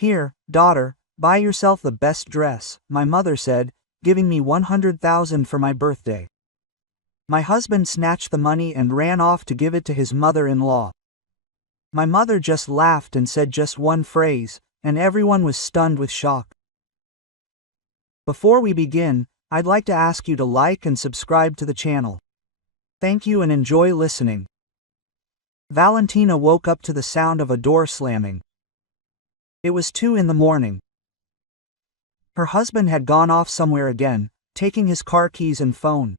"Here, daughter, buy yourself the best dress," my mother said, giving me 100,000 for my birthday. My husband snatched the money and ran off to give it to his mother-in-law. My mother just laughed and said just one phrase, and everyone was stunned with shock. Before we begin, I'd like to ask you to like and subscribe to the channel. Thank you and enjoy listening. Valentina woke up to the sound of a door slamming. It was 2 in the morning. Her husband had gone off somewhere again, taking his car keys and phone.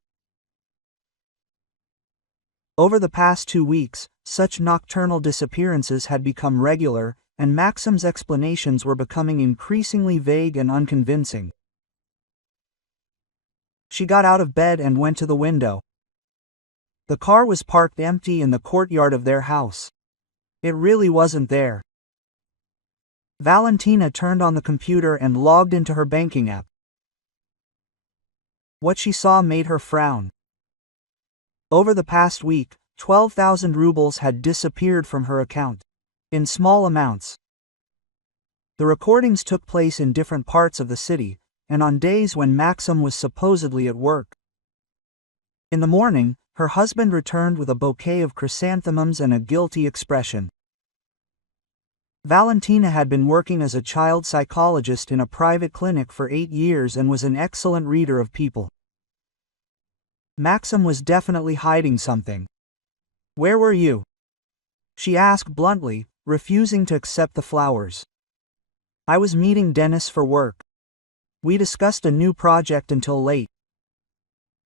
Over the past 2 weeks, such nocturnal disappearances had become regular, and Maxim's explanations were becoming increasingly vague and unconvincing. She got out of bed and went to the window. The car was parked empty in the courtyard of their house. It really wasn't there. Valentina turned on the computer and logged into her banking app. What she saw made her frown. Over the past week, 12,000 rubles had disappeared from her account. In small amounts. The recordings took place in different parts of the city, and on days when Maxim was supposedly at work. In the morning, her husband returned with a bouquet of chrysanthemums and a guilty expression. Valentina had been working as a child psychologist in a private clinic for 8 years and was an excellent reader of people. Maxim was definitely hiding something. "Where were you?" she asked bluntly, refusing to accept the flowers. "I was meeting Dennis for work. We discussed a new project until late.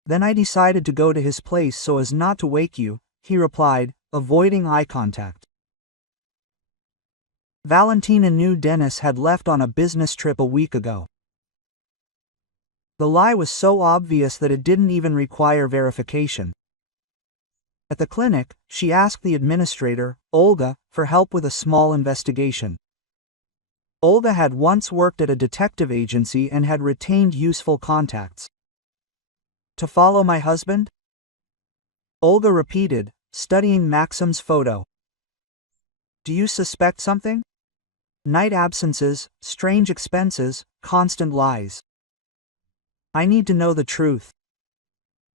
Then I decided to go to his place so as not to wake you," he replied, avoiding eye contact. Valentina knew Dennis had left on a business trip a week ago. The lie was so obvious that it didn't even require verification. At the clinic, she asked the administrator, Olga, for help with a small investigation. Olga had once worked at a detective agency and had retained useful contacts. "To follow my husband?" Olga repeated, studying Maxim's photo. "Do you suspect something? Night absences, strange expenses, constant lies. I need to know the truth."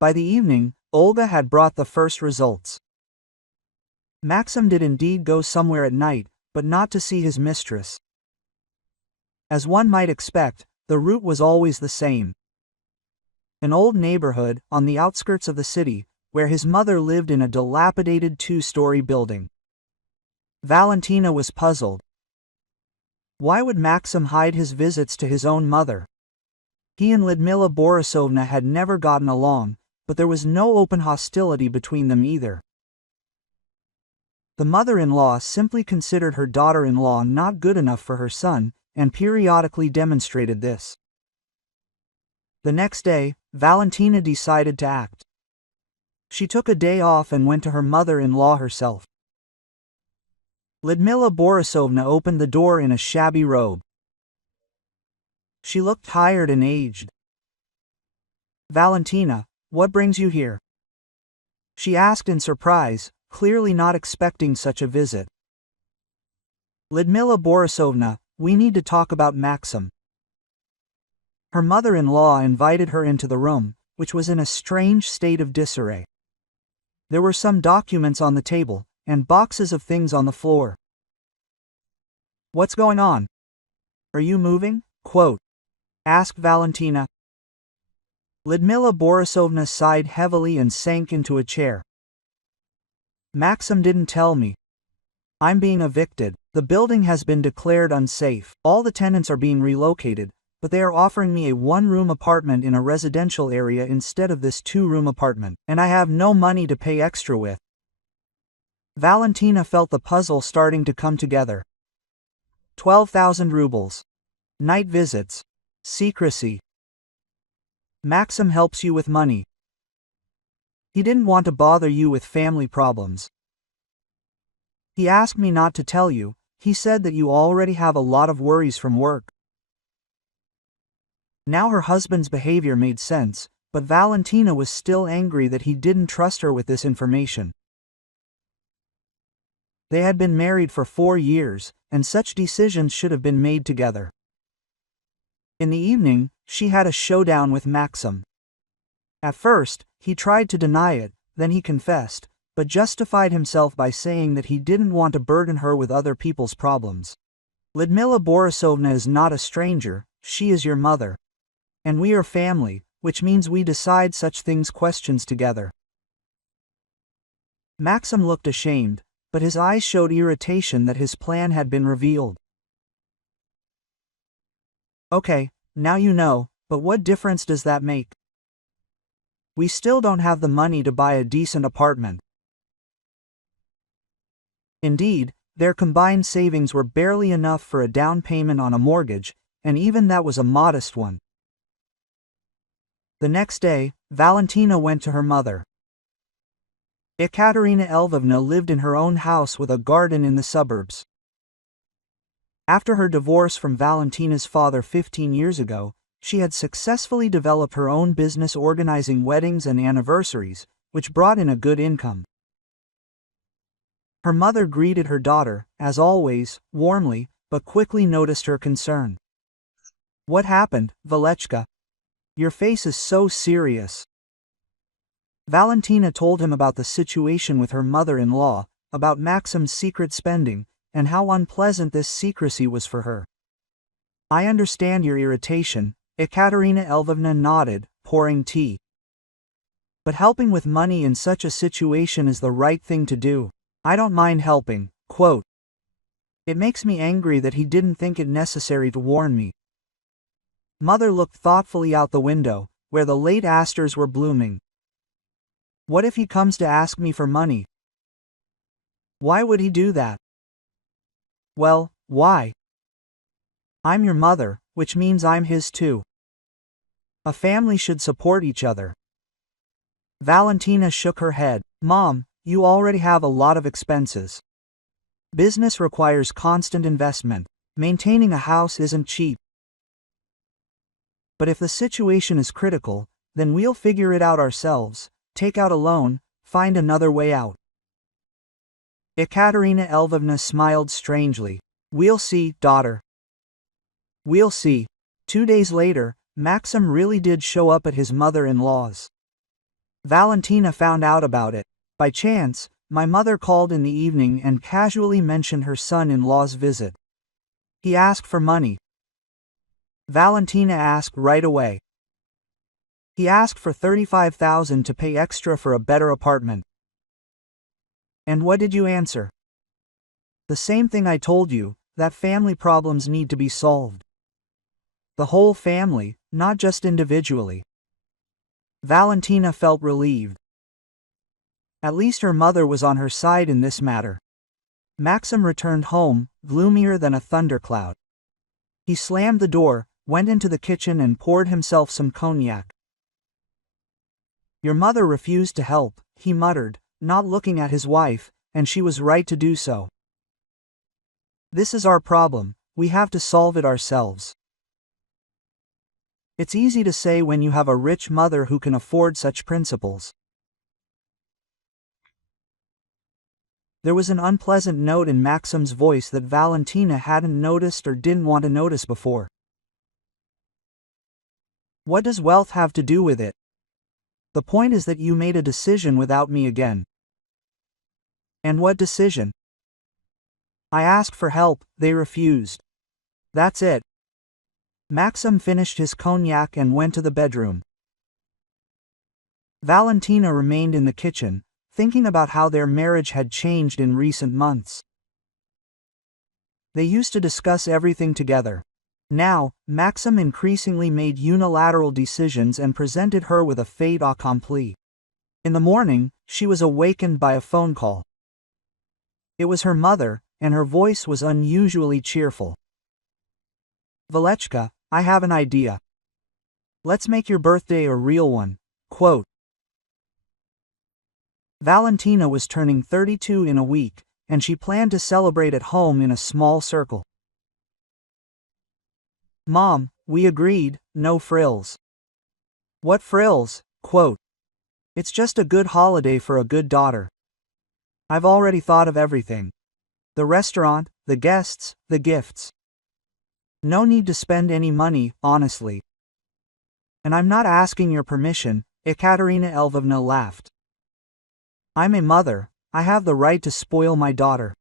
By the evening, Olga had brought the first results. Maxim did indeed go somewhere at night, but not to see his mistress. As one might expect, the route was always the same. An old neighborhood, on the outskirts of the city, where his mother lived in a dilapidated 2-story building. Valentina was puzzled. Why would Maxim hide his visits to his own mother? He and Lyudmila Borisovna had never gotten along, but there was no open hostility between them either. The mother-in-law simply considered her daughter-in-law not good enough for her son, and periodically demonstrated this. The next day, Valentina decided to act. She took a day off and went to her mother-in-law herself. Lyudmila Borisovna opened the door in a shabby robe. She looked tired and aged. "Valentina, what brings you here?" she asked in surprise, clearly not expecting such a visit. "Lyudmila Borisovna, we need to talk about Maxim." Her mother-in-law invited her into the room, which was in a strange state of disarray. There were some documents on the table, and boxes of things on the floor. "What's going on? Are you moving?" asked Valentina. Lyudmila Borisovna sighed heavily and sank into a chair. "Maxim didn't tell me. I'm being evicted. The building has been declared unsafe. All the tenants are being relocated, but they are offering me a 1-room apartment in a residential area instead of this 2-room apartment, and I have no money to pay extra with." Valentina felt the puzzle starting to come together. 12,000 rubles. Night visits. Secrecy. Maxim helps you with money. He didn't want to bother you with family problems. He asked me not to tell you. He said that you already have a lot of worries from work. Now her husband's behavior made sense, but Valentina was still angry that he didn't trust her with this information. They had been married for 4 years, and such decisions should have been made together. In the evening, she had a showdown with Maxim. At first, he tried to deny it, then he confessed, but justified himself by saying that he didn't want to burden her with other people's problems. Lyudmila Borisovna is not a stranger, she is your mother. And we are family, which means we decide such things questions together. Maxim looked ashamed, but his eyes showed irritation that his plan had been revealed. Okay, now you know, but what difference does that make? We still don't have the money to buy a decent apartment. Indeed, their combined savings were barely enough for a down payment on a mortgage, and even that was a modest one. The next day, Valentina went to her mother. Ekaterina Lvovna lived in her own house with a garden in the suburbs. After her divorce from Valentina's father 15 years ago, she had successfully developed her own business organizing weddings and anniversaries, which brought in a good income. Her mother greeted her daughter, as always, warmly, but quickly noticed her concern. "What happened, Valechka? Your face is so serious." Valentina told him about the situation with her mother-in-law, about Maxim's secret spending, and how unpleasant this secrecy was for her. "I understand your irritation," Ekaterina Lvovna nodded, pouring tea. "But helping with money in such a situation is the right thing to do. I don't mind helping." Quote, "It makes me angry that he didn't think it necessary to warn me." Mother looked thoughtfully out the window, where the late asters were blooming. "What if he comes to ask me for money?" "Why would he do that?" "Well, why? I'm your mother, which means I'm his too. A family should support each other." Valentina shook her head. "Mom, you already have a lot of expenses. Business requires constant investment. Maintaining a house isn't cheap. But if the situation is critical, then we'll figure it out ourselves, take out a loan, find another way out." Ekaterina Lvovna smiled strangely. "We'll see, daughter. We'll see." 2 days later, Maxim really did show up at his mother-in-law's. Valentina found out about it. "By chance, my mother called in the evening and casually mentioned her son-in-law's visit. He asked for money." Valentina asked right away. "He asked for 35,000 to pay extra for a better apartment." "And what did you answer?" "The same thing I told you, that family problems need to be solved. The whole family, not just individually." Valentina felt relieved. At least her mother was on her side in this matter. Maxim returned home, gloomier than a thundercloud. He slammed the door, went into the kitchen and poured himself some cognac. "Your mother refused to help," he muttered, not looking at his wife, "and she was right to do so. This is our problem, we have to solve it ourselves." It's easy to say when you have a rich mother who can afford such principles. There was an unpleasant note in Maxim's voice that Valentina hadn't noticed or didn't want to notice before. "What does wealth have to do with it? The point is that you made a decision without me again." "And what decision?" "I asked for help, they refused. That's it." Maxim finished his cognac and went to the bedroom. Valentina remained in the kitchen, thinking about how their marriage had changed in recent months. They used to discuss everything together. Now, Maxim increasingly made unilateral decisions and presented her with a fait accompli. In the morning, she was awakened by a phone call. It was her mother, and her voice was unusually cheerful. "Valechka, I have an idea. Let's make your birthday a real one." Quote. Valentina was turning 32 in a week, and she planned to celebrate at home in a small circle. "Mom, we agreed, no frills." "What frills?" Quote. "It's just a good holiday for a good daughter. I've already thought of everything." The restaurant, the guests, the gifts. No need to spend any money, honestly. And I'm not asking your permission, Ekaterina Lvovna laughed. I'm a mother, I have the right to spoil my daughter.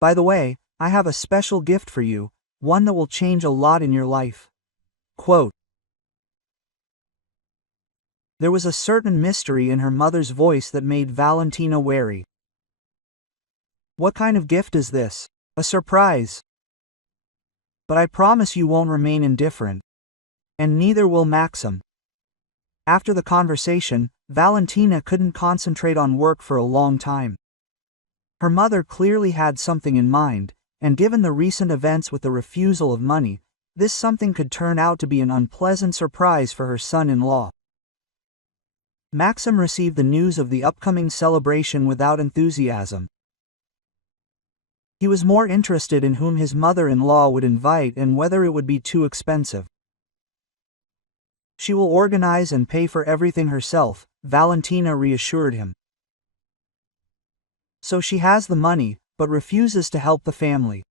By the way, I have a special gift for you, one that will change a lot in your life. Quote. There was a certain mystery in her mother's voice that made Valentina wary. What kind of gift is this? A surprise. But I promise you won't remain indifferent. And neither will Maxim. After the conversation, Valentina couldn't concentrate on work for a long time. Her mother clearly had something in mind, and given the recent events with the refusal of money, this something could turn out to be an unpleasant surprise for her son-in-law. Maxim received the news of the upcoming celebration without enthusiasm. He was more interested in whom his mother-in-law would invite and whether it would be too expensive. She will organize and pay for everything herself, Valentina reassured him. So she has the money, but refuses to help the family.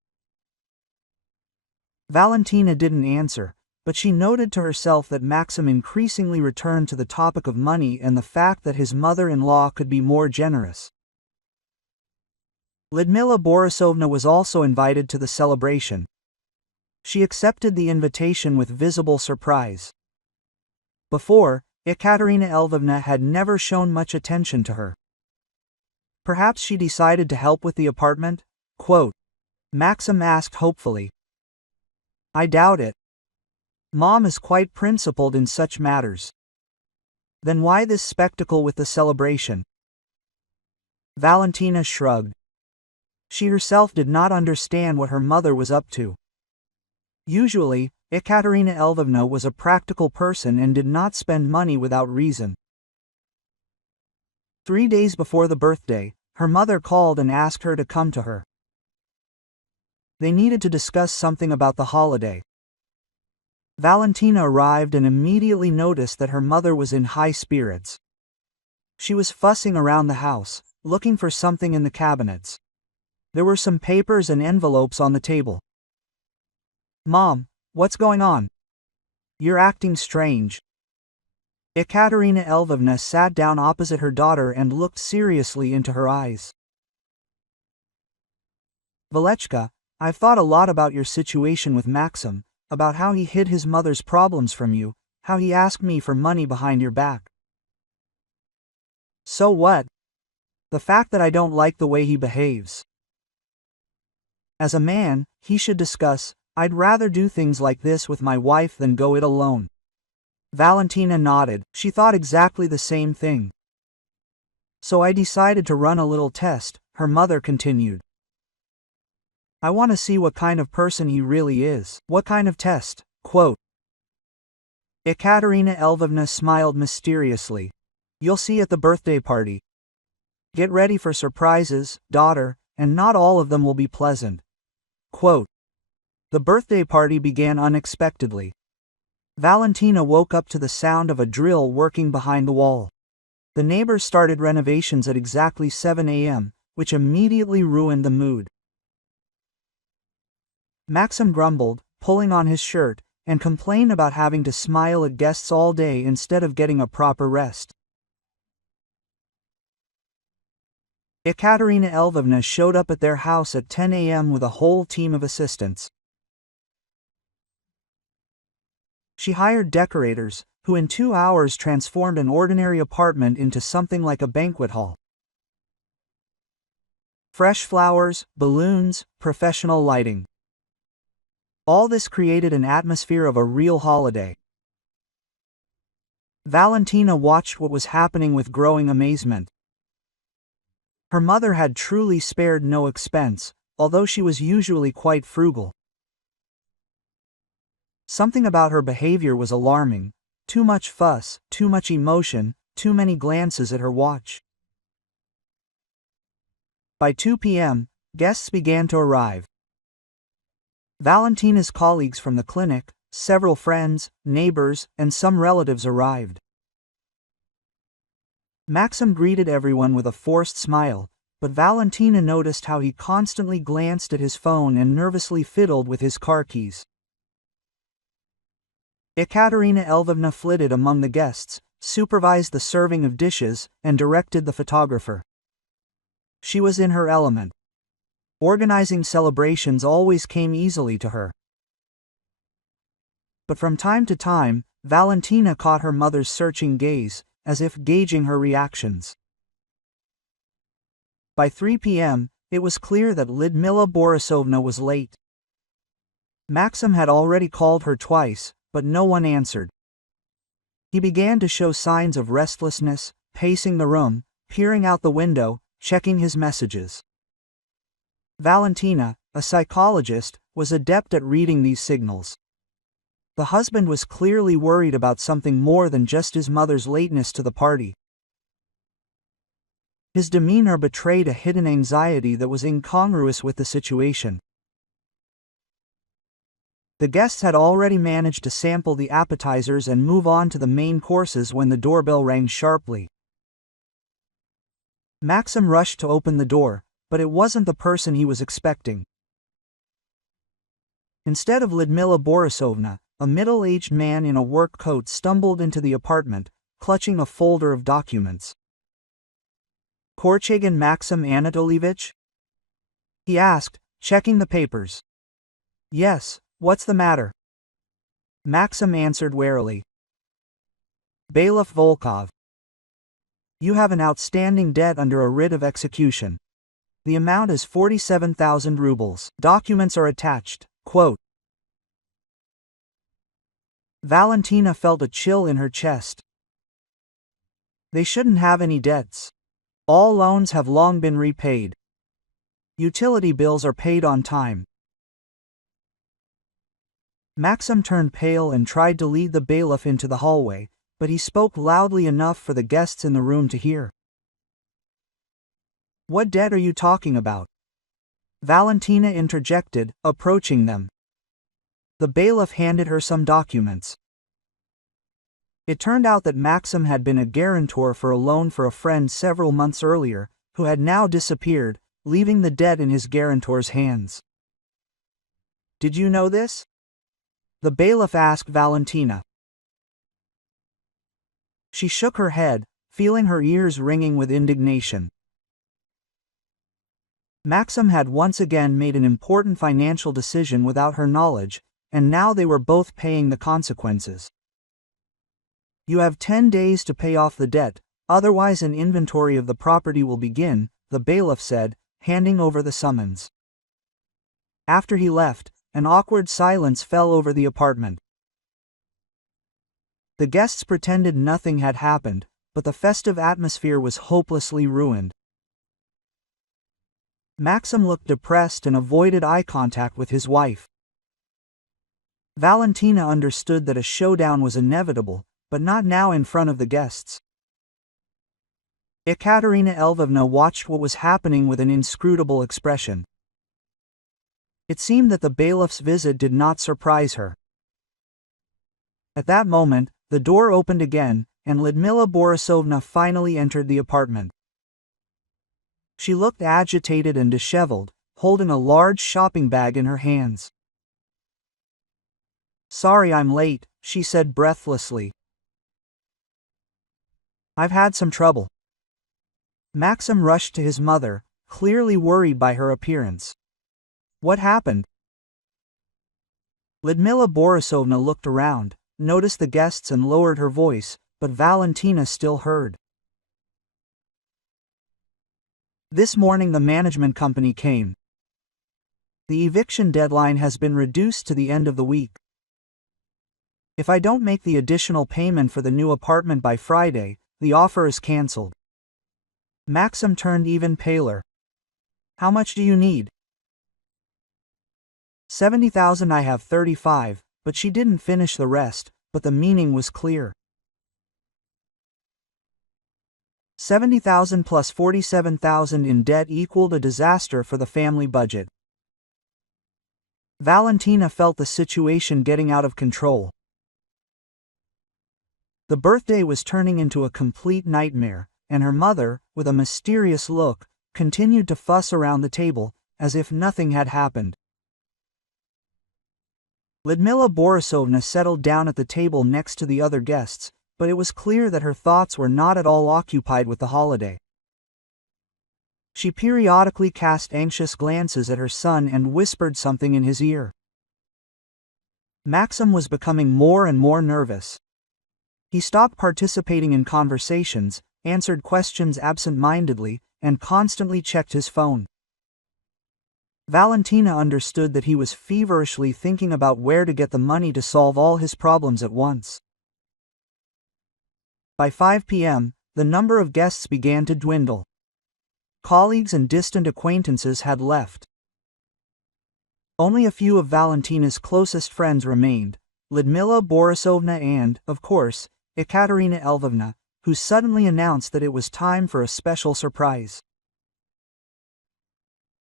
Valentina didn't answer, but she noted to herself that Maxim increasingly returned to the topic of money and the fact that his mother-in-law could be more generous. Lyudmila Borisovna was also invited to the celebration. She accepted the invitation with visible surprise. Before, Ekaterina Lvovna had never shown much attention to her. Perhaps she decided to help with the apartment? Quote. Maxim asked hopefully. I doubt it. Mom is quite principled in such matters. Then why this spectacle with the celebration? Valentina shrugged. She herself did not understand what her mother was up to. Usually, Ekaterina Lvovna was a practical person and did not spend money without reason. 3 days before the birthday, her mother called and asked her to come to her. They needed to discuss something about the holiday. Valentina arrived and immediately noticed that her mother was in high spirits. She was fussing around the house, looking for something in the cabinets. There were some papers and envelopes on the table. Mom, what's going on? You're acting strange. Ekaterina Lvovna sat down opposite her daughter and looked seriously into her eyes. Valechka, I've thought a lot about your situation with Maxim, about how he hid his mother's problems from you, how he asked me for money behind your back. So what? The fact that I don't like the way he behaves. As a man, he should discuss, I'd rather do things like this with my wife than go it alone. Valentina nodded, she thought exactly the same thing. So I decided to run a little test, her mother continued. I want to see what kind of person he really is. What kind of test? Quote. Ekaterina Lvovna smiled mysteriously. You'll see at the birthday party. Get ready for surprises, daughter, and not all of them will be pleasant. Quote. The birthday party began unexpectedly. Valentina woke up to the sound of a drill working behind the wall. The neighbors started renovations at exactly 7 a.m., which immediately ruined the mood. Maxim grumbled, pulling on his shirt, and complained about having to smile at guests all day instead of getting a proper rest. Ekaterina Lvovna showed up at their house at 10 a.m. with a whole team of assistants. She hired decorators, who in 2 hours transformed an ordinary apartment into something like a banquet hall. Fresh flowers, balloons, professional lighting. All this created an atmosphere of a real holiday. Valentina watched what was happening with growing amazement. Her mother had truly spared no expense, although she was usually quite frugal. Something about her behavior was alarming. Too much fuss, too much emotion, too many glances at her watch. By 2 p.m., guests began to arrive. Valentina's colleagues from the clinic, several friends, neighbors, and some relatives arrived. Maxim greeted everyone with a forced smile, but Valentina noticed how he constantly glanced at his phone and nervously fiddled with his car keys. Ekaterina Lvovna flitted among the guests, supervised the serving of dishes, and directed the photographer. She was in her element. Organizing celebrations always came easily to her. But from time to time, Valentina caught her mother's searching gaze, as if gauging her reactions. By 3 p.m., it was clear that Lyudmila Borisovna was late. Maxim had already called her twice, but no one answered. He began to show signs of restlessness, pacing the room, peering out the window, checking his messages. Valentina, a psychologist, was adept at reading these signals. The husband was clearly worried about something more than just his mother's lateness to the party. His demeanor betrayed a hidden anxiety that was incongruous with the situation. The guests had already managed to sample the appetizers and move on to the main courses when the doorbell rang sharply. Maxim rushed to open the door, but it wasn't the person he was expecting. Instead of Lyudmila Borisovna, a middle-aged man in a work coat stumbled into the apartment, clutching a folder of documents. "Korchagin Maxim Anatolievich?" he asked, checking the papers. "Yes, what's the matter?" Maxim answered warily. "Bailiff Volkov. You have an outstanding debt under a writ of execution. The amount is 47,000 rubles. Documents are attached." Quote. Valentina felt a chill in her chest. They shouldn't have any debts. All loans have long been repaid. Utility bills are paid on time. Maxim turned pale and tried to lead the bailiff into the hallway, but he spoke loudly enough for the guests in the room to hear. "What debt are you talking about?" Valentina interjected, approaching them. The bailiff handed her some documents. It turned out that Maxim had been a guarantor for a loan for a friend several months earlier, who had now disappeared, leaving the debt in his guarantor's hands. "Did you know this?" the bailiff asked Valentina. She shook her head, feeling her ears ringing with indignation. Maxim had once again made an important financial decision without her knowledge, and now they were both paying the consequences. "You have 10 days to pay off the debt, otherwise an inventory of the property will begin," the bailiff said, handing over the summons. After he left, an awkward silence fell over the apartment. The guests pretended nothing had happened, but the festive atmosphere was hopelessly ruined. Maxim looked depressed and avoided eye contact with his wife. Valentina understood that a showdown was inevitable, but not now in front of the guests. Ekaterina Lvovna watched what was happening with an inscrutable expression. It seemed that the bailiff's visit did not surprise her. At that moment, the door opened again, and Lyudmila Borisovna finally entered the apartment. She looked agitated and disheveled, holding a large shopping bag in her hands. "Sorry I'm late," she said breathlessly. "I've had some trouble." Maxim rushed to his mother, clearly worried by her appearance. "What happened?" Lyudmila Borisovna looked around, noticed the guests and lowered her voice, but Valentina still heard. "This morning the management company came. The eviction deadline has been reduced to the end of the week. If I don't make the additional payment for the new apartment by Friday, the offer is cancelled." Maxim turned even paler. "How much do you need?" 70,000. I have 35, but she didn't finish the rest, but the meaning was clear. 70,000 plus 47,000 in debt equaled a disaster for the family budget. Valentina felt the situation getting out of control. The birthday was turning into a complete nightmare, and her mother, with a mysterious look, continued to fuss around the table, as if nothing had happened. Lyudmila Borisovna settled down at the table next to the other guests, but it was clear that her thoughts were not at all occupied with the holiday. She periodically cast anxious glances at her son and whispered something in his ear. Maxim was becoming more and more nervous. He stopped participating in conversations, answered questions absent-mindedly, and constantly checked his phone. Valentina understood that he was feverishly thinking about where to get the money to solve all his problems at once. By 5 p.m., the number of guests began to dwindle. Colleagues and distant acquaintances had left. Only a few of Valentina's closest friends remained, Lyudmila Borisovna and, of course, Ekaterina Lvovna, who suddenly announced that it was time for a special surprise.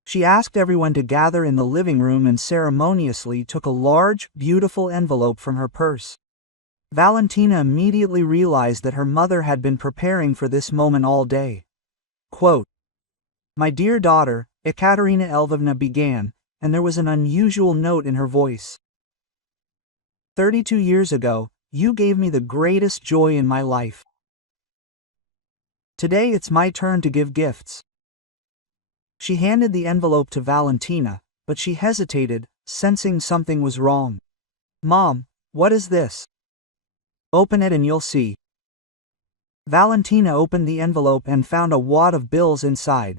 She asked everyone to gather in the living room and ceremoniously took a large, beautiful envelope from her purse. Valentina immediately realized that her mother had been preparing for this moment all day. Quote, "My dear daughter," Ekaterina Lvovna began, and there was an unusual note in her voice. 32 years ago, you gave me the greatest joy in my life. Today it's my turn to give gifts. She handed the envelope to Valentina, but she hesitated, sensing something was wrong. "Mom, what is this?" "Open it and you'll see." Valentina opened the envelope and found a wad of bills inside.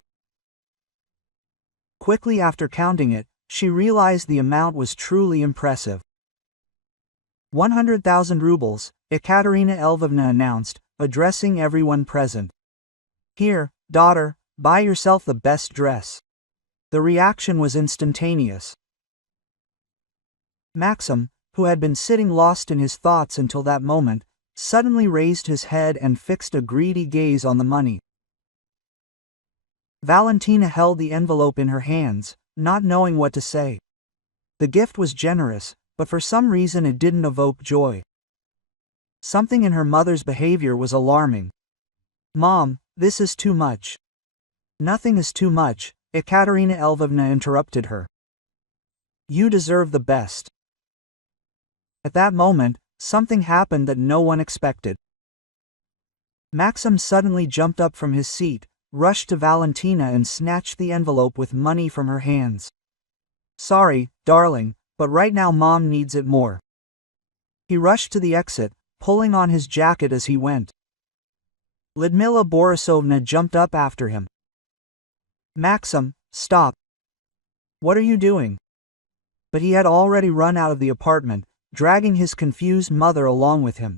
Quickly after counting it, she realized the amount was truly impressive. 100,000 rubles, Ekaterina Lvovna announced, addressing everyone present. "Here, daughter, buy yourself the best dress." The reaction was instantaneous. Maxim, who had been sitting lost in his thoughts until that moment, suddenly raised his head and fixed a greedy gaze on the money. Valentina held the envelope in her hands, not knowing what to say. The gift was generous, but for some reason it didn't evoke joy. Something in her mother's behavior was alarming. "Mom, this is too much." "Nothing is too much," Ekaterina Lvovna interrupted her. "You deserve the best." At that moment, something happened that no one expected. Maxim suddenly jumped up from his seat, rushed to Valentina and snatched the envelope with money from her hands. "Sorry, darling, but right now Mom needs it more." He rushed to the exit, pulling on his jacket as he went. Lyudmila Borisovna jumped up after him. "Maxim, stop. What are you doing?" But he had already run out of the apartment, dragging his confused mother along with him.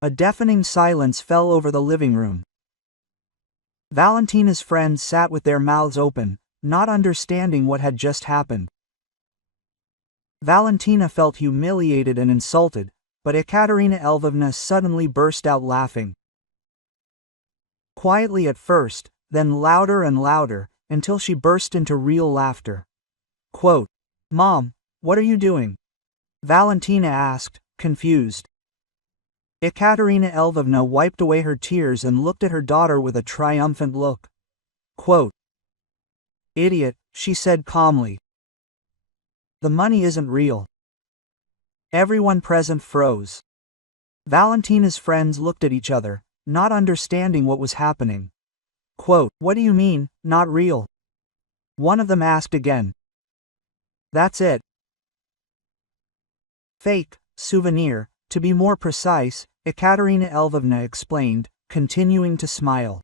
A deafening silence fell over the living room. Valentina's friends sat with their mouths open, not understanding what had just happened. Valentina felt humiliated and insulted, but Ekaterina Lvovna suddenly burst out laughing. Quietly at first, then louder and louder, until she burst into real laughter. Quote, "Mom, what are you doing?" Valentina asked, confused. Ekaterina Lvovna wiped away her tears and looked at her daughter with a triumphant look. Quote, "Idiot," she said calmly. "The money isn't real." Everyone present froze. Valentina's friends looked at each other, not understanding what was happening. Quote, "What do you mean, not real?" One of them asked again. "That's it. Fake, souvenir, to be more precise," Ekaterina Lvovna explained, continuing to smile.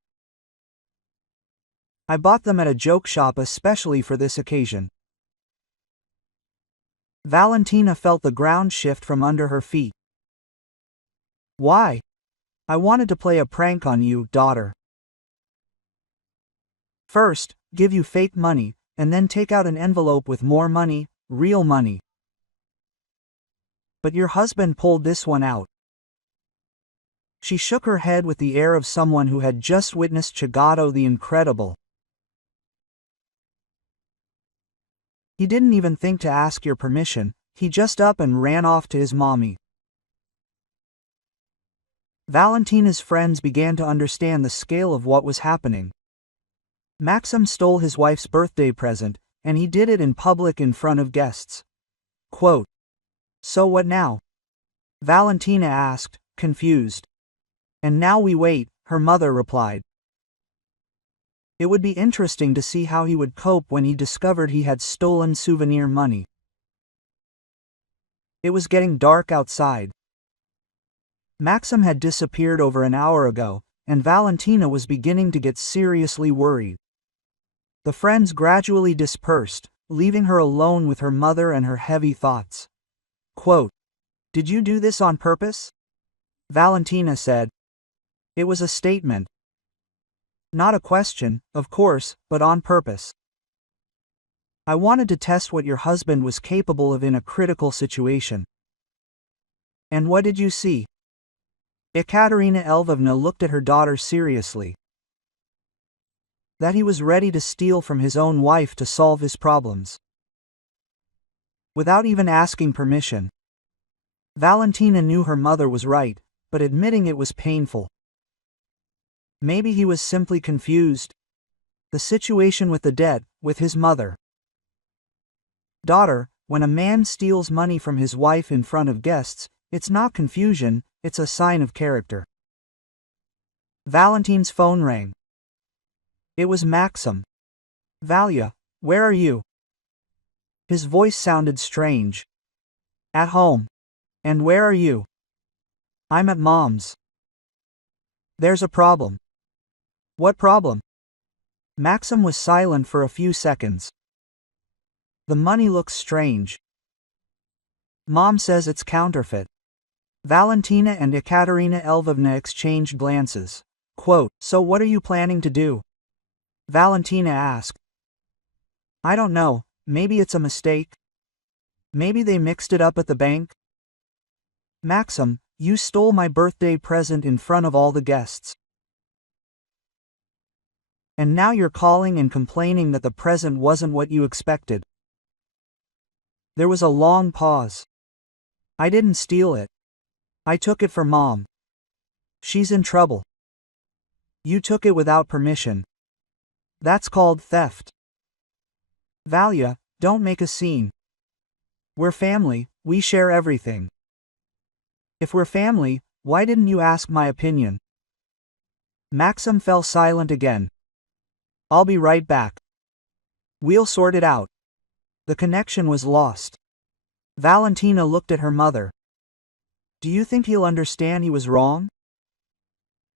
"I bought them at a joke shop especially for this occasion." Valentina felt the ground shift from under her feet. "Why?" "I wanted to play a prank on you, daughter. First, give you fake money, and then take out an envelope with more money, real money. But your husband pulled this one out." She shook her head with the air of someone who had just witnessed Chagato the Incredible. "He didn't even think to ask your permission, he just up and ran off to his mommy." Valentina's friends began to understand the scale of what was happening. Maxim stole his wife's birthday present, and he did it in public in front of guests. Quote, "So what now?" Valentina asked, confused. "And now we wait," her mother replied. It would be interesting to see how he would cope when he discovered he had stolen souvenir money. It was getting dark outside. Maxim had disappeared over an hour ago, and Valentina was beginning to get seriously worried. The friends gradually dispersed, leaving her alone with her mother and her heavy thoughts. Quote, "Did you do this on purpose?" Valentina said. It was a statement. Not a question, of course, but on purpose. "I wanted to test what your husband was capable of in a critical situation." "And what did you see?" Ekaterina Lvovna looked at her daughter seriously. "That he was ready to steal from his own wife to solve his problems. Without even asking permission." Valentina knew her mother was right, but admitting it was painful. Maybe he was simply confused. The situation with the debt, with his mother. "Daughter, when a man steals money from his wife in front of guests, it's not confusion, it's a sign of character." Valentine's phone rang. It was Maxim. "Valia, where are you?" His voice sounded strange. "At home. And where are you?" "I'm at Mom's." "There's a problem." "What problem?" Maxim was silent for a few seconds. "The money looks strange. Mom says it's counterfeit." Valentina and Ekaterina Lvovna exchanged glances. Quote, "So what are you planning to do?" Valentina asked. "I don't know, maybe it's a mistake. Maybe they mixed it up at the bank." "Maxim, you stole my birthday present in front of all the guests. And now you're calling and complaining that the present wasn't what you expected." There was a long pause. "I didn't steal it. I took it for Mom. She's in trouble." "You took it without permission. That's called theft." "Valia, don't make a scene. We're family, we share everything." "If we're family, why didn't you ask my opinion?" Maxim fell silent again. "I'll be right back. We'll sort it out." The connection was lost. Valentina looked at her mother. "Do you think he'll understand he was wrong?"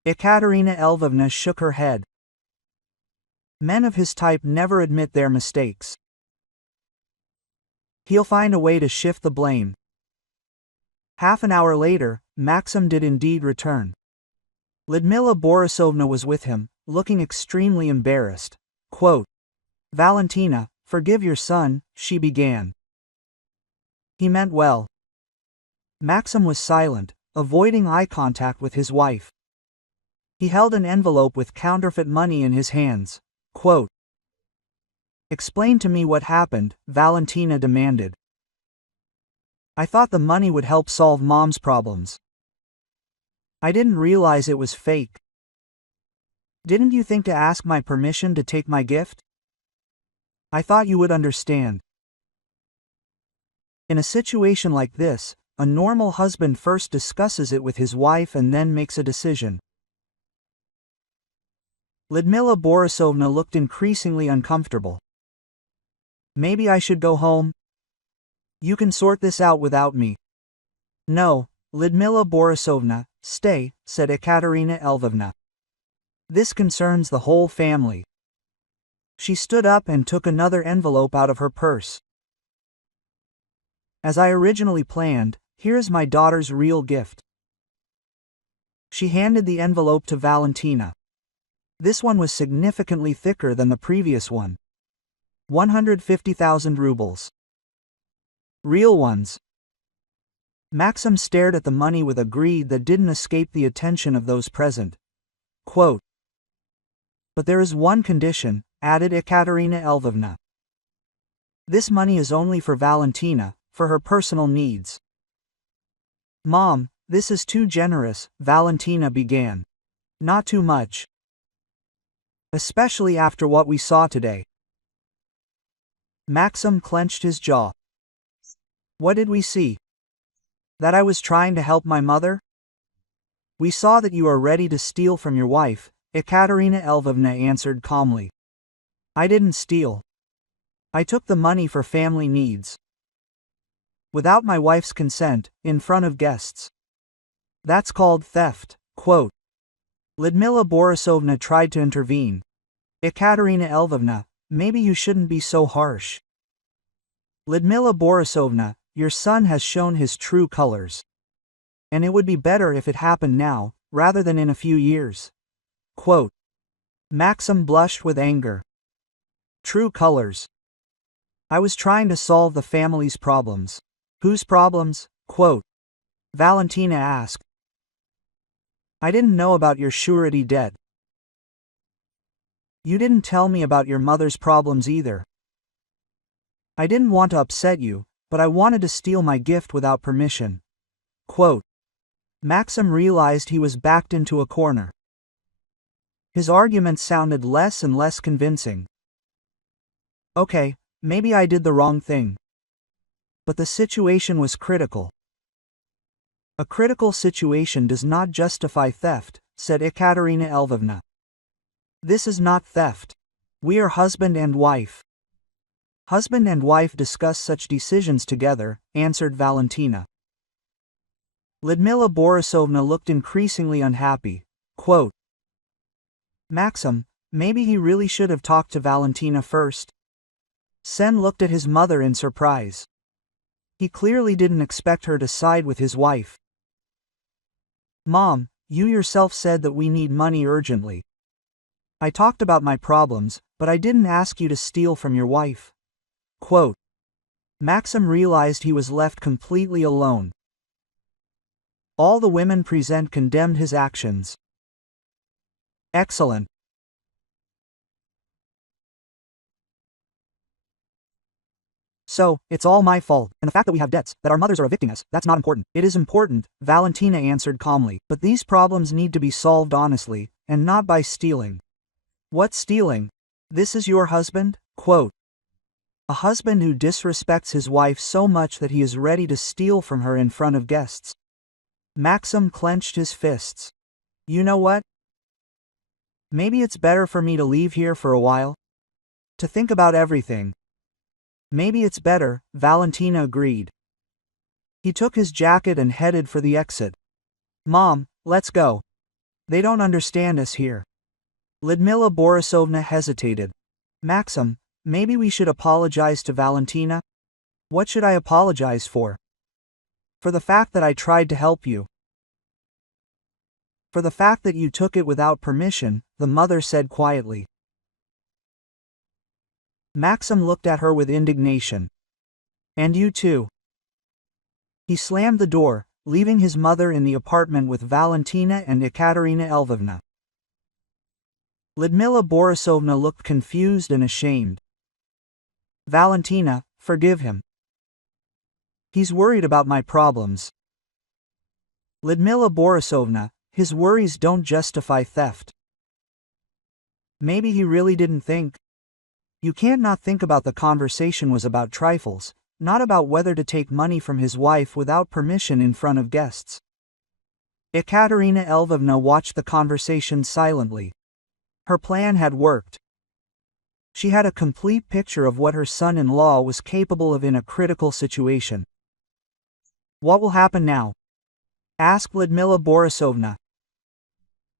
Ekaterina Lvovna shook her head. Men of his type never admit their mistakes. He'll find a way to shift the blame. Half an hour later, Maxim did indeed return. Lyudmila Borisovna was with him, looking extremely embarrassed. Quote, "Valentina, forgive your son," she began. "He meant well." Maxim was silent, avoiding eye contact with his wife. He held an envelope with counterfeit money in his hands. Quote, "Explain to me what happened," Valentina demanded. "I thought the money would help solve Mom's problems. I didn't realize it was fake." "Didn't you think to ask my permission to take my gift? I thought you would understand." In a situation like this, a normal husband first discusses it with his wife and then makes a decision. Lyudmila Borisovna looked increasingly uncomfortable. "Maybe I should go home? You can sort this out without me." "No, Lyudmila Borisovna, stay," said Ekaterina Lvovna. "This concerns the whole family." She stood up and took another envelope out of her purse. "As I originally planned, here's my daughter's real gift." She handed the envelope to Valentina. This one was significantly thicker than the previous one. 150,000 rubles. Real ones. Maxim stared at the money with a greed that didn't escape the attention of those present. Quote, "But there is one condition," added Ekaterina Lvovna. "This money is only for Valentina, for her personal needs." "Mom, this is too generous," Valentina began. "Not too much." Especially after what we saw today. Maxim clenched his jaw. What did we see? That I was trying to help my mother? We saw that you are ready to steal from your wife, Ekaterina Lvovna answered calmly. I didn't steal. I took the money for family needs. Without my wife's consent, in front of guests. That's called theft. Quote. Lyudmila Borisovna tried to intervene. Ekaterina Lvovna, maybe you shouldn't be so harsh. Lyudmila Borisovna, your son has shown his true colors. And it would be better if it happened now, rather than in a few years. Quote. Maxim blushed with anger. True colors. I was trying to solve the family's problems. Whose problems? Quote. Valentina asked. I didn't know about your surety debt. You didn't tell me about your mother's problems either. I didn't want to upset you, but I wanted to steal my gift without permission. Quote. Maxim realized he was backed into a corner. His arguments sounded less and less convincing. Okay, maybe I did the wrong thing. But the situation was critical. A critical situation does not justify theft, said Ekaterina Lvovna. This is not theft. We are husband and wife. Husband and wife discuss such decisions together, answered Valentina. Lyudmila Borisovna looked increasingly unhappy. Quote. Maxim, maybe he really should have talked to Valentina first. Sen looked at his mother in surprise. He clearly didn't expect her to side with his wife. Mom, you yourself said that we need money urgently. I talked about my problems, but I didn't ask you to steal from your wife. Quote. Maxim realized he was left completely alone. All the women present condemned his actions. Excellent. So, it's all my fault, and the fact that we have debts, that our mothers are evicting us, that's not important. It is important, Valentina answered calmly, but these problems need to be solved honestly, and not by stealing. What stealing? This is your husband? Quote. A husband who disrespects his wife so much that he is ready to steal from her in front of guests. Maxim clenched his fists. You know what? Maybe it's better for me to leave here for a while. To think about everything. Maybe it's better, Valentina agreed. He took his jacket and headed for the exit. Mom, let's go. They don't understand us here. Lyudmila Borisovna hesitated. Maxim, maybe we should apologize to Valentina? What should I apologize for? For the fact that I tried to help you. For the fact that you took it without permission, the mother said quietly. Maxim looked at her with indignation. And you too. He slammed the door, leaving his mother in the apartment with Valentina and Ekaterina Lvovna. Lyudmila Borisovna looked confused and ashamed. Valentina, forgive him. He's worried about my problems. Lyudmila Borisovna, his worries don't justify theft. Maybe he really didn't think. You can't not think about the conversation was about trifles, not about whether to take money from his wife without permission in front of guests. Ekaterina Lvovna watched the conversation silently. Her plan had worked. She had a complete picture of what her son-in-law was capable of in a critical situation. What will happen now? Asked Lyudmila Borisovna.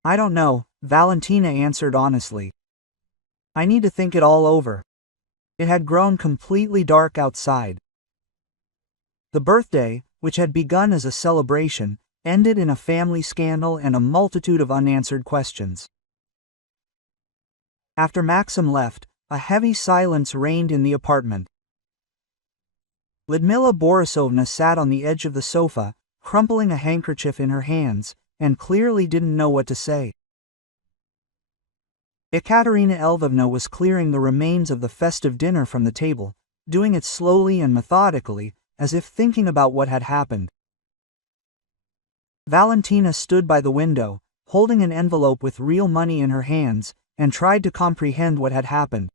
I don't know, Valentina answered honestly. I need to think it all over. It had grown completely dark outside. The birthday, which had begun as a celebration, ended in a family scandal and a multitude of unanswered questions. After Maxim left, a heavy silence reigned in the apartment. Lyudmila Borisovna sat on the edge of the sofa, crumpling a handkerchief in her hands, and clearly didn't know what to say. Ekaterina Lvovna was clearing the remains of the festive dinner from the table, doing it slowly and methodically, as if thinking about what had happened. Valentina stood by the window, holding an envelope with real money in her hands, and tried to comprehend what had happened.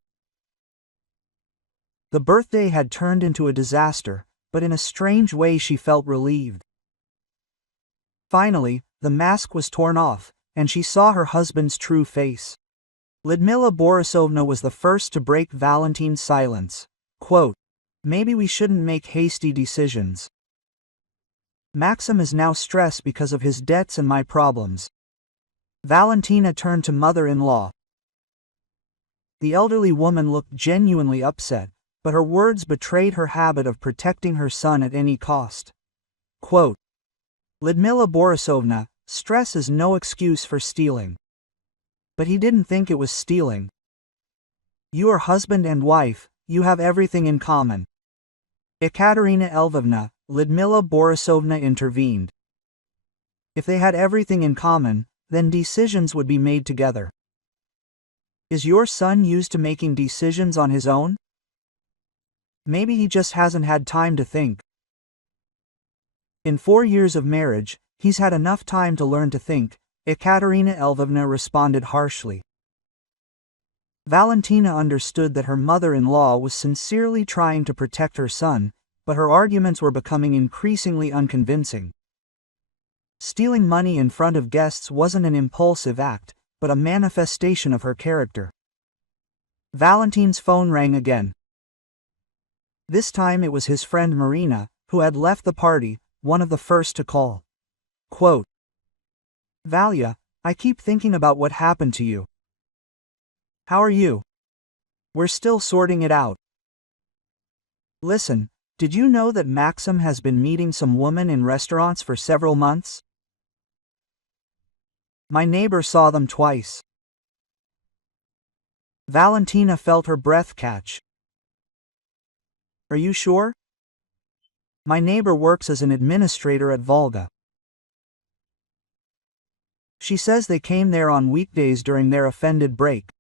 The birthday had turned into a disaster, but in a strange way she felt relieved. Finally, the mask was torn off, and she saw her husband's true face. Lyudmila Borisovna was the first to break Valentin's silence. Quote, "Maybe we shouldn't make hasty decisions. Maxim is now stressed because of his debts and my problems." Valentina turned to mother-in-law. The elderly woman looked genuinely upset, but her words betrayed her habit of protecting her son at any cost. Quote, "Lyudmila Borisovna, stress is no excuse for stealing." But he didn't think it was stealing. "You are husband and wife, you have everything in common." Ekaterina Lvovna, Lyudmila Borisovna intervened. If they had everything in common, then decisions would be made together. Is your son used to making decisions on his own? Maybe he just hasn't had time to think. In 4 years of marriage, he's had enough time to learn to think, Ekaterina Lvovna responded harshly. Valentina understood that her mother-in-law was sincerely trying to protect her son, but her arguments were becoming increasingly unconvincing. Stealing money in front of guests wasn't an impulsive act, but a manifestation of her character. Valentin's phone rang again. This time it was his friend Marina, who had left the party, one of the first to call. Quote, "Valia, I keep thinking about what happened to you. How are you? We're still sorting it out. Listen, did you know that Maxim has been meeting some woman in restaurants for several months? My neighbor saw them twice." Valentina felt her breath catch. "Are you sure? My neighbor works as an administrator at Volga. She says they came there on weekdays during their offended break."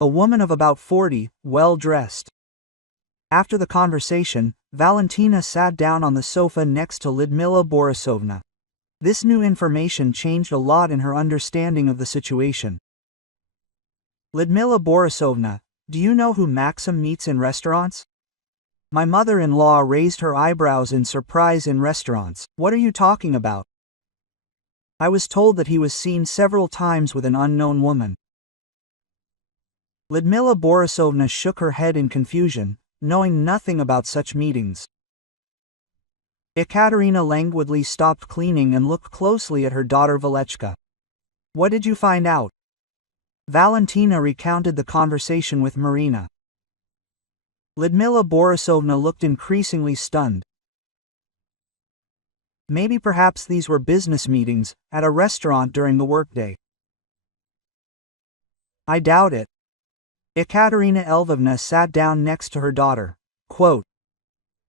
A woman of about 40, well-dressed. After the conversation, Valentina sat down on the sofa next to Lyudmila Borisovna. This new information changed a lot in her understanding of the situation. "Lyudmila Borisovna, do you know who Maxim meets in restaurants?" My mother-in-law raised her eyebrows in surprise. "In restaurants, what are you talking about?" "I was told that he was seen several times with an unknown woman." Lyudmila Borisovna shook her head in confusion, knowing nothing about such meetings. Ekaterina languidly stopped cleaning and looked closely at her daughter Valechka. "What did you find out?" Valentina recounted the conversation with Marina. Lyudmila Borisovna looked increasingly stunned. "Maybe perhaps these were business meetings, at a restaurant during the workday." "I doubt it." Ekaterina Lvovna sat down next to her daughter. Quote,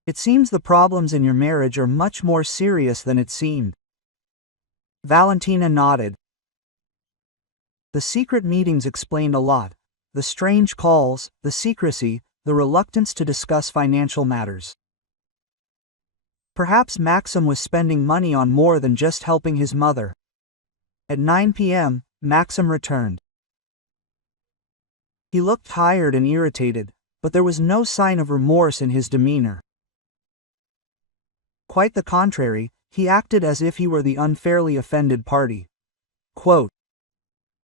"It seems the problems in your marriage are much more serious than it seemed." Valentina nodded. The secret meetings explained a lot. The strange calls, the secrecy, the reluctance to discuss financial matters. Perhaps Maxim was spending money on more than just helping his mother. At 9 p.m., Maxim returned. He looked tired and irritated, but there was no sign of remorse in his demeanor. Quite the contrary, he acted as if he were the unfairly offended party. Quote,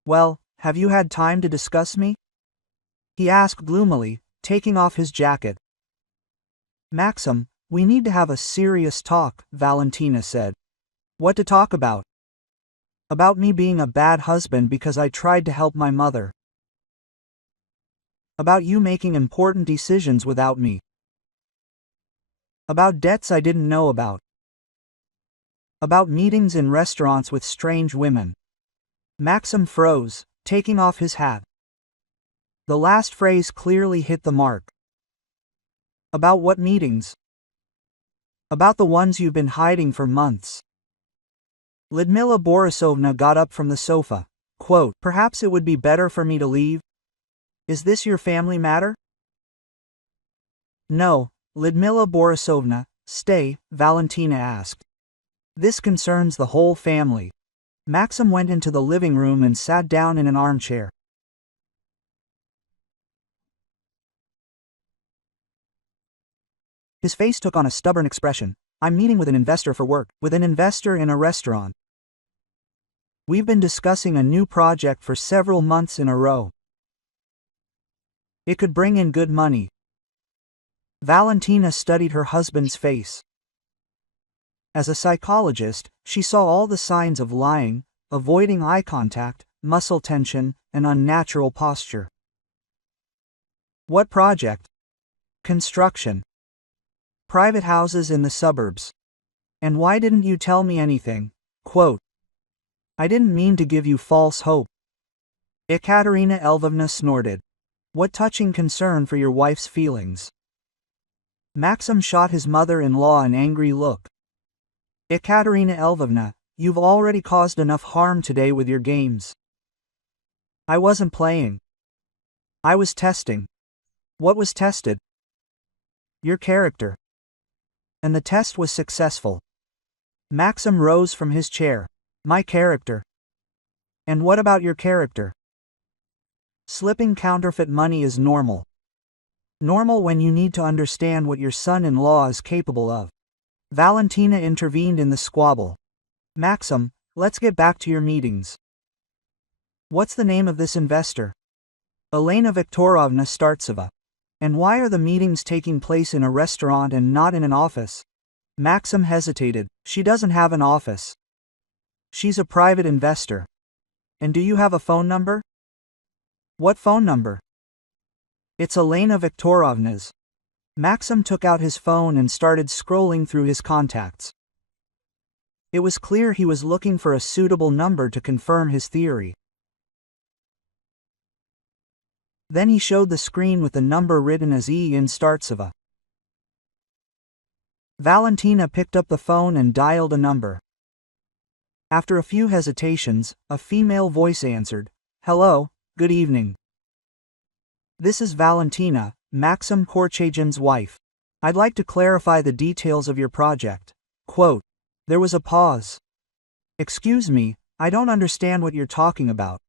"Well, have you had time to discuss me?" he asked gloomily, taking off his jacket. "Maxim, we need to have a serious talk," Valentina said. "What to talk about?" "About me being a bad husband because I tried to help my mother. About you making important decisions without me. About debts I didn't know about. About meetings in restaurants with strange women." Maxim froze, taking off his hat. The last phrase clearly hit the mark. "About what meetings?" "About the ones you've been hiding for months." Lyudmila Borisovna got up from the sofa. Quote, "Perhaps it would be better for me to leave? Is this your family matter?" "No, Lyudmila Borisovna, stay," Valentina asked. "This concerns the whole family." Maxim went into the living room and sat down in an armchair. His face took on a stubborn expression. I'm meeting with an investor for work, with an investor in a restaurant. We've been discussing a new project for several months in a row. It could bring in good money. Valentina studied her husband's face. As a psychologist, she saw all the signs of lying, avoiding eye contact, muscle tension, and unnatural posture. What project? Construction. Private houses in the suburbs. And why didn't you tell me anything? Quote, I didn't mean to give you false hope. Ekaterina Lvovna snorted. What touching concern for your wife's feelings. Maxim shot his mother-in-law an angry look. Ekaterina Lvovna, you've already caused enough harm today with your games. I wasn't playing. I was testing. What was tested? Your character. And the test was successful. Maxim rose from his chair. My character. And what about your character? Slipping counterfeit money is normal. Normal when you need to understand what your son-in-law is capable of. Valentina intervened in the squabble. Maxim, let's get back to your meetings. What's the name of this investor? Elena Viktorovna Startseva. And why are the meetings taking place in a restaurant and not in an office? Maxim hesitated. She doesn't have an office. She's a private investor. And do you have a phone number? What phone number? It's Elena Viktorovna's. Maxim took out his phone and started scrolling through his contacts. It was clear he was looking for a suitable number to confirm his theory. Then he showed the screen with the number written as E in Startseva. Valentina picked up the phone and dialed a number. After a few hesitations, a female voice answered. Hello, good evening. This is Valentina, Maxim Korchagin's wife. I'd like to clarify the details of your project. Quote. There was a pause. Excuse me, I don't understand what you're talking about.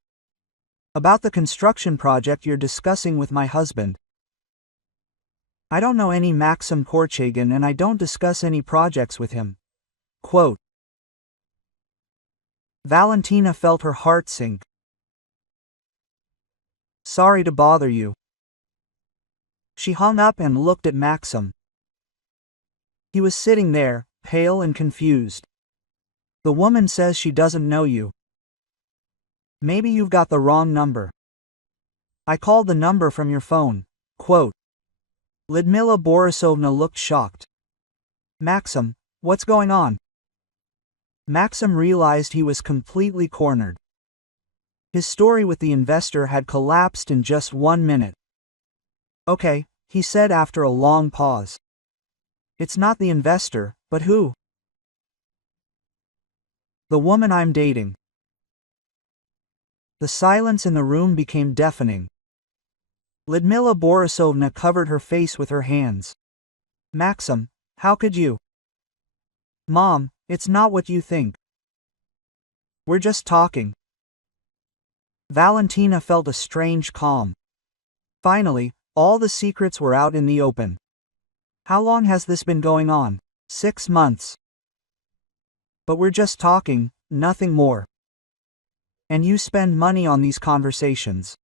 About the construction project you're discussing with my husband. I don't know any Maxim Korchagin and I don't discuss any projects with him. Quote. Valentina felt her heart sink. Sorry to bother you. She hung up and looked at Maxim. He was sitting there, pale and confused. The woman says she doesn't know you. Maybe you've got the wrong number. I called the number from your phone. Quote. Lyudmila Borisovna looked shocked. Maxim, what's going on? Maxim realized he was completely cornered. His story with the investor had collapsed in just 1 minute. Okay, he said after a long pause. It's not the investor, but who? The woman I'm dating. The silence in the room became deafening. Lyudmila Borisovna covered her face with her hands. Maxim, how could you? Mom, it's not what you think. We're just talking. Valentina felt a strange calm. Finally, all the secrets were out in the open. How long has this been going on? 6 months. But we're just talking, nothing more. And you spend money on these conversations.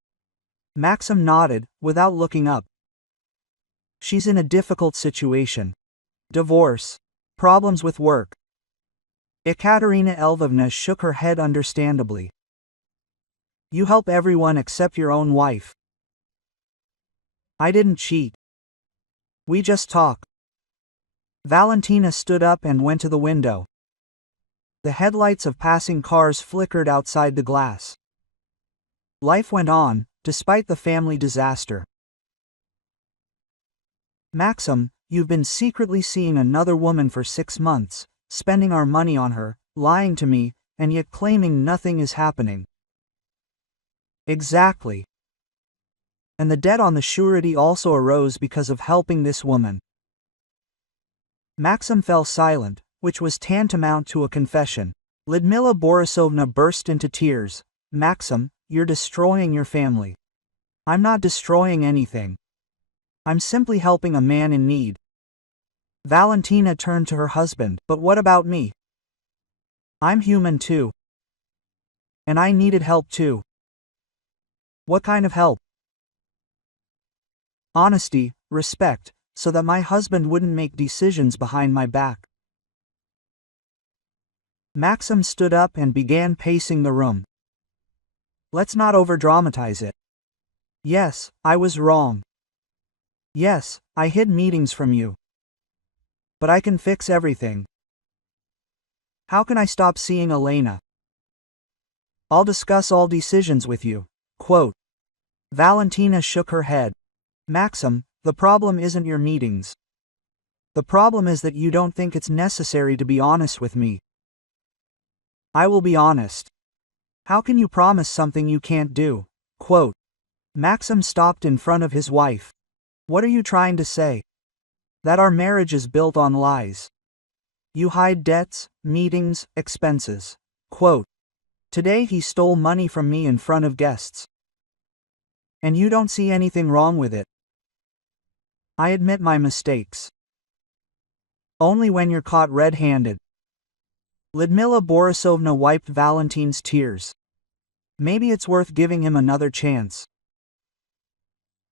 Maxim nodded, without looking up. She's in a difficult situation. Divorce. Problems with work. Ekaterina Lvovna shook her head understandably. You help everyone except your own wife. I didn't cheat. We just talk. Valentina stood up and went to the window. The headlights of passing cars flickered outside the glass. Life went on, despite the family disaster. Maxim, you've been secretly seeing another woman for 6 months, spending our money on her, lying to me, and yet claiming nothing is happening. Exactly. And the debt on the surety also arose because of helping this woman. Maxim fell silent, which was tantamount to a confession. Lyudmila Borisovna burst into tears. Maxim, you're destroying your family. I'm not destroying anything. I'm simply helping a man in need. Valentina turned to her husband. But what about me? I'm human too. And I needed help too. What kind of help? Honesty, respect, so that my husband wouldn't make decisions behind my back. Maxim stood up and began pacing the room. Let's not overdramatize it. Yes, I was wrong. Yes, I hid meetings from you. But I can fix everything. How can I stop seeing Elena? I'll discuss all decisions with you. Quote. Valentina shook her head. Maxim, the problem isn't your meetings. The problem is that you don't think it's necessary to be honest with me. I will be honest. How can you promise something you can't do? Quote. Maxim stopped in front of his wife. What are you trying to say? That our marriage is built on lies. You hide debts, meetings, expenses. Quote. Today he stole money from me in front of guests. And you don't see anything wrong with it. I admit my mistakes. Only when you're caught red-handed. Lyudmila Borisovna wiped Valentine's tears. Maybe it's worth giving him another chance.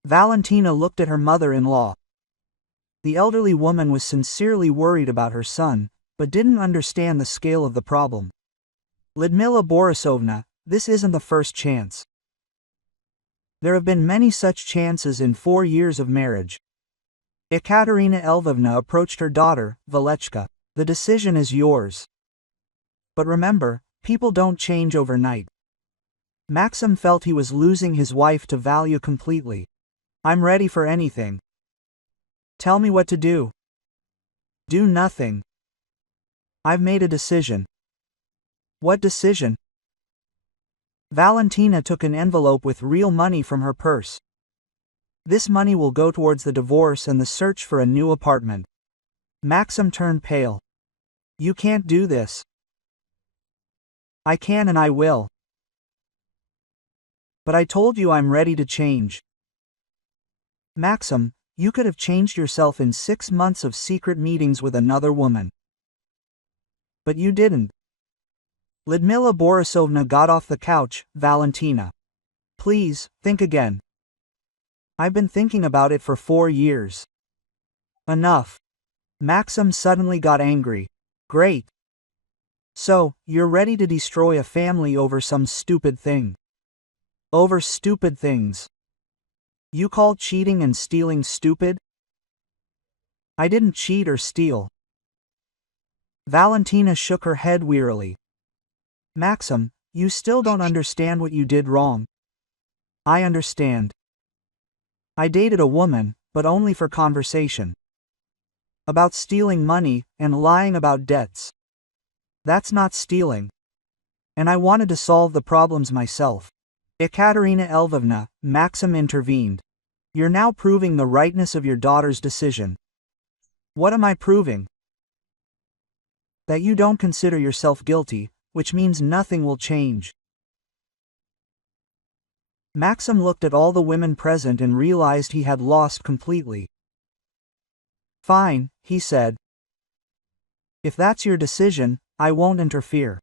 Valentina looked at her mother-in-law. The elderly woman was sincerely worried about her son, but didn't understand the scale of the problem. Lyudmila Borisovna, this isn't the first chance. There have been many such chances in 4 years of marriage. Ekaterina Lvovna approached her daughter, Valechka. The decision is yours. But remember, people don't change overnight. Maxim felt he was losing his wife to value completely. I'm ready for anything. Tell me what to do. Do nothing. I've made a decision. What decision? Valentina took an envelope with real money from her purse. This money will go towards the divorce and the search for a new apartment. Maxim turned pale. You can't do this. I can and I will. But I told you I'm ready to change. Maxim, you could have changed yourself in 6 months of secret meetings with another woman. But you didn't. Lyudmila Borisovna got off the couch. Valentina. Please, think again. I've been thinking about it for 4 years. Enough. Maxim suddenly got angry. Great. So, you're ready to destroy a family over some stupid thing. Over stupid things. You call cheating and stealing stupid? I didn't cheat or steal. Valentina shook her head wearily. Maxim, you still don't understand what you did wrong. I understand. I dated a woman, but only for conversation. About stealing money and lying about debts. That's not stealing. And I wanted to solve the problems myself. Ekaterina Lvovna, Maxim intervened. You're now proving the rightness of your daughter's decision. What am I proving? That you don't consider yourself guilty, which means nothing will change. Maxim looked at all the women present and realized he had lost completely. Fine, he said. If that's your decision, I won't interfere.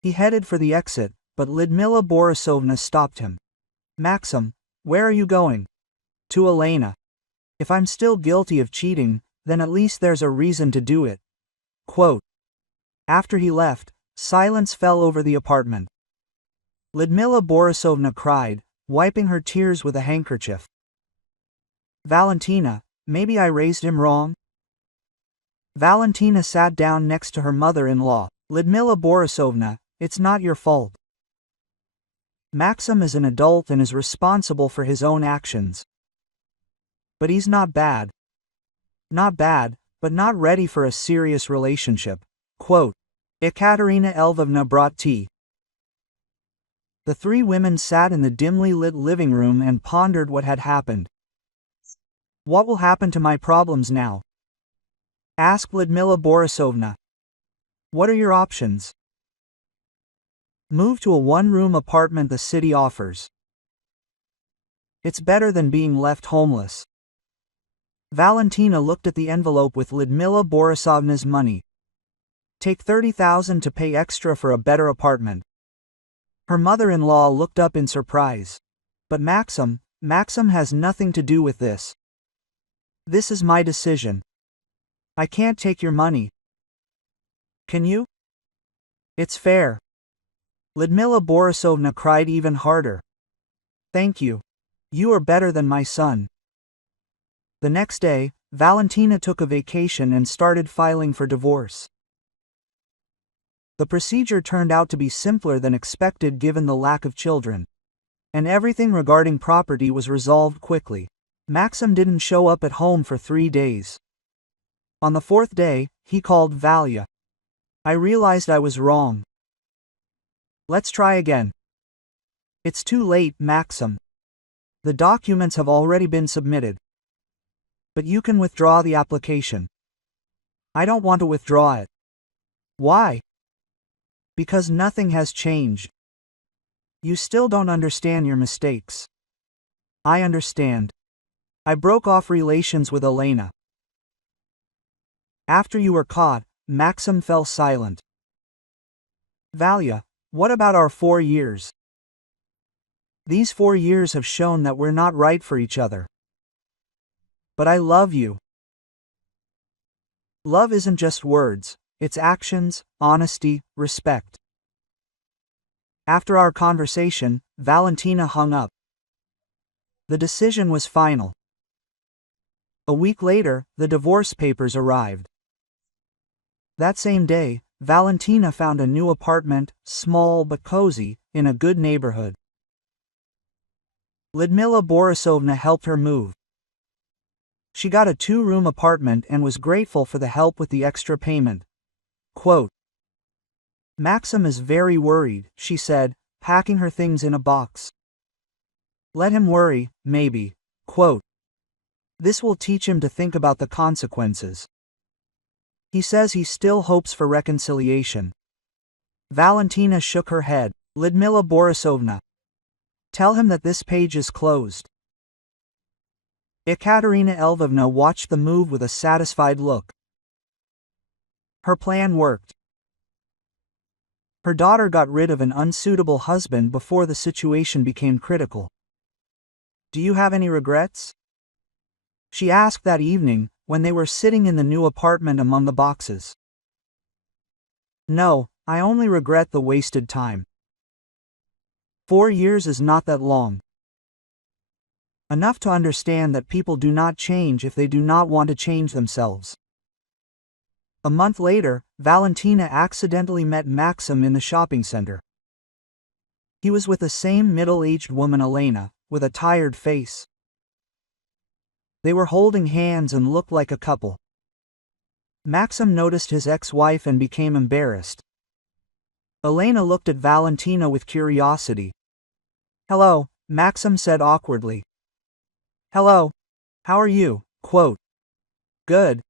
He headed for the exit, but Lyudmila Borisovna stopped him. Maxim, where are you going? To Elena. If I'm still guilty of cheating, then at least there's a reason to do it. Quote. After he left, silence fell over the apartment. Lyudmila Borisovna cried, wiping her tears with a handkerchief. Valentina, maybe I raised him wrong? Valentina sat down next to her mother-in-law. Lyudmila Borisovna, it's not your fault. Maxim is an adult and is responsible for his own actions. But he's not bad. Not bad, but not ready for a serious relationship. Quote. Ekaterina Lvovna brought tea. The 3 women sat in the dimly lit living room and pondered what had happened. What will happen to my problems now? Asked Lyudmila Borisovna. What are your options? Move to a one-room apartment the city offers. It's better than being left homeless. Valentina looked at the envelope with Lyudmila Borisovna's money. Take 30,000 to pay extra for a better apartment. Her mother-in-law looked up in surprise. But Maxim has nothing to do with this. This is my decision. I can't take your money. Can you? It's fair. Lyudmila Borisovna cried even harder. Thank you. You are better than my son. The next day, Valentina took a vacation and started filing for divorce. The procedure turned out to be simpler than expected given the lack of children. And everything regarding property was resolved quickly. Maxim didn't show up at home for 3 days. On the 4th day, he called Valia. I realized I was wrong. Let's try again. It's too late, Maxim. The documents have already been submitted. But you can withdraw the application. I don't want to withdraw it. Why? Because nothing has changed. You still don't understand your mistakes. I understand. I broke off relations with Elena. After you were caught, Maxim fell silent. Valia, what about our 4 years? These 4 years have shown that we're not right for each other. But I love you. Love isn't just words, it's actions, honesty, respect. After our conversation, Valentina hung up. The decision was final. A week later, the divorce papers arrived. That same day, Valentina found a new apartment, small but cozy, in a good neighborhood. Lyudmila Borisovna helped her move. She got a 2-room apartment and was grateful for the help with the extra payment. Quote, Maxim is very worried, she said, packing her things in a box. Let him worry, maybe. Quote, this will teach him to think about the consequences. He says he still hopes for reconciliation. Valentina shook her head. Lyudmila Borisovna. Tell him that this page is closed. Ekaterina Lvovna watched the move with a satisfied look. Her plan worked. Her daughter got rid of an unsuitable husband before the situation became critical. Do you have any regrets? She asked that evening, when they were sitting in the new apartment among the boxes. No, I only regret the wasted time. 4 years is not that long. Enough to understand that people do not change if they do not want to change themselves. A month later, Valentina accidentally met Maxim in the shopping center. He was with the same middle-aged woman Elena, with a tired face. They were holding hands and looked like a couple. Maxim noticed his ex-wife and became embarrassed. Elena looked at Valentina with curiosity. Hello, Maxim said awkwardly. Hello. How are you? Quote. Good.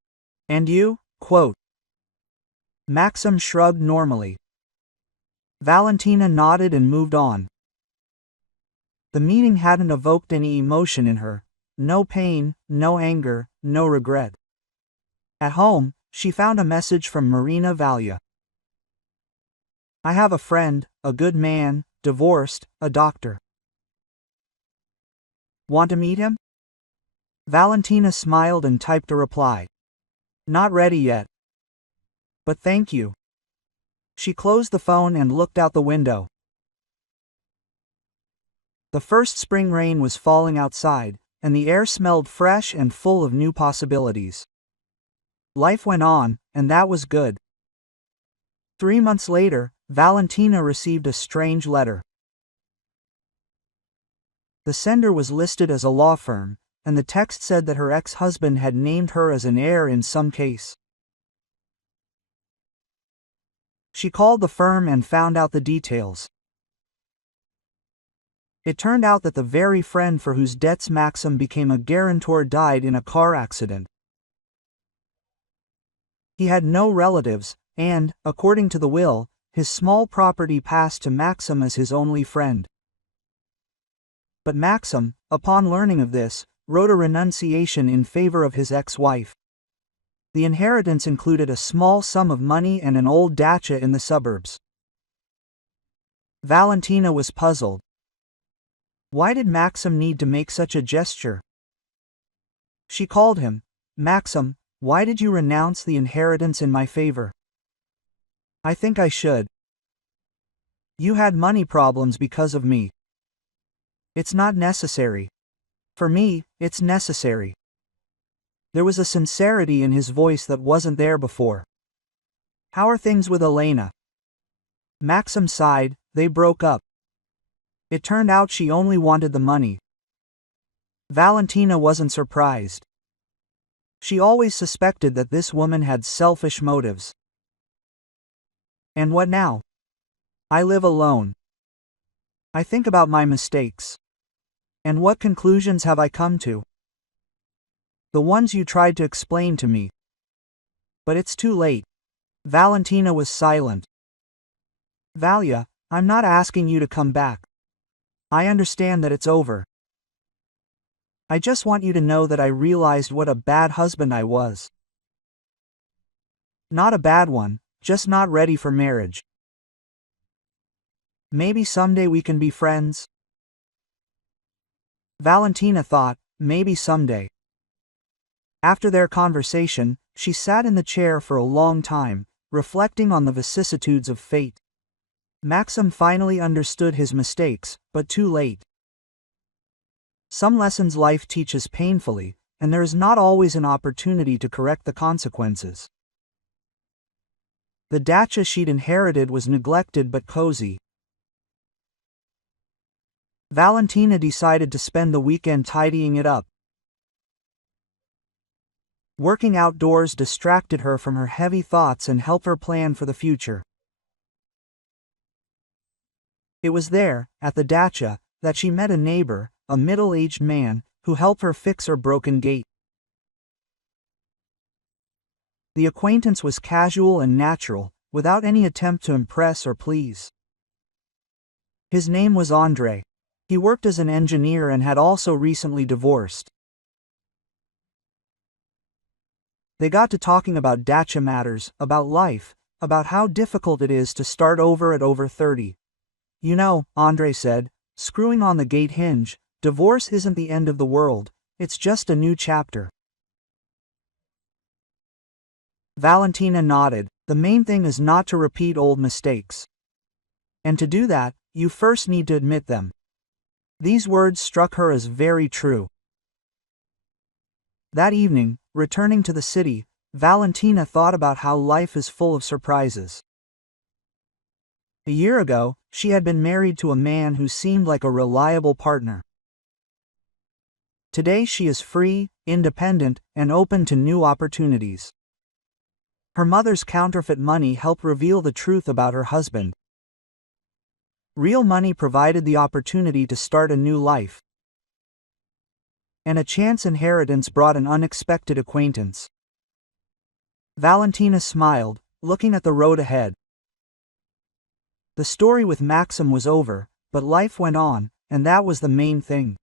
And you? Quote. Maxim shrugged normally. Valentina nodded and moved on. The meeting hadn't evoked any emotion in her. No pain, no anger, no regret. At home, she found a message from Marina Valia. I have a friend, a good man, divorced, a doctor. Want to meet him? Valentina smiled and typed a reply. Not ready yet. But thank you. She closed the phone and looked out the window. The first spring rain was falling outside, and the air smelled fresh and full of new possibilities. Life went on, and that was good. 3 months later, Valentina received a strange letter. The sender was listed as a law firm, and the text said that her ex-husband had named her as an heir in some case. She called the firm and found out the details. It turned out that the very friend for whose debts Maxim became a guarantor died in a car accident. He had no relatives, and, according to the will, his small property passed to Maxim as his only friend. But Maxim, upon learning of this, wrote a renunciation in favor of his ex-wife. The inheritance included a small sum of money and an old dacha in the suburbs. Valentina was puzzled. Why did Maxim need to make such a gesture? She called him. Maxim, why did you renounce the inheritance in my favor? I think I should. You had money problems because of me. It's not necessary. For me, it's necessary. There was a sincerity in his voice that wasn't there before. How are things with Elena? Maxim sighed. They broke up. It turned out she only wanted the money. Valentina wasn't surprised. She always suspected that this woman had selfish motives. And what now? I live alone. I think about my mistakes. And what conclusions have I come to? The ones you tried to explain to me. But it's too late. Valentina was silent. Valia, I'm not asking you to come back. I understand that it's over. I just want you to know that I realized what a bad husband I was. Not a bad one, just not ready for marriage. Maybe someday we can be friends? Valentina thought, maybe someday. After their conversation, she sat in the chair for a long time, reflecting on the vicissitudes of fate. Maxim finally understood his mistakes, but too late. Some lessons life teaches painfully, and there is not always an opportunity to correct the consequences. The dacha she'd inherited was neglected but cozy. Valentina decided to spend the weekend tidying it up. Working outdoors distracted her from her heavy thoughts and helped her plan for the future. It was there, at the dacha, that she met a neighbor, a middle-aged man, who helped her fix her broken gate. The acquaintance was casual and natural, without any attempt to impress or please. His name was Andre. He worked as an engineer and had also recently divorced. They got to talking about dacha matters, about life, about how difficult it is to start over at over 30. You know, Andre said, screwing on the gate hinge, divorce isn't the end of the world, it's just a new chapter. Valentina nodded. The main thing is not to repeat old mistakes. And to do that, you first need to admit them. These words struck her as very true. That evening, returning to the city, Valentina thought about how life is full of surprises. A year ago, she had been married to a man who seemed like a reliable partner. Today she is free, independent, and open to new opportunities. Her mother's counterfeit money helped reveal the truth about her husband. Real money provided the opportunity to start a new life. And a chance inheritance brought an unexpected acquaintance. Valentina smiled, looking at the road ahead. The story with Maxim was over, but life went on, and that was the main thing.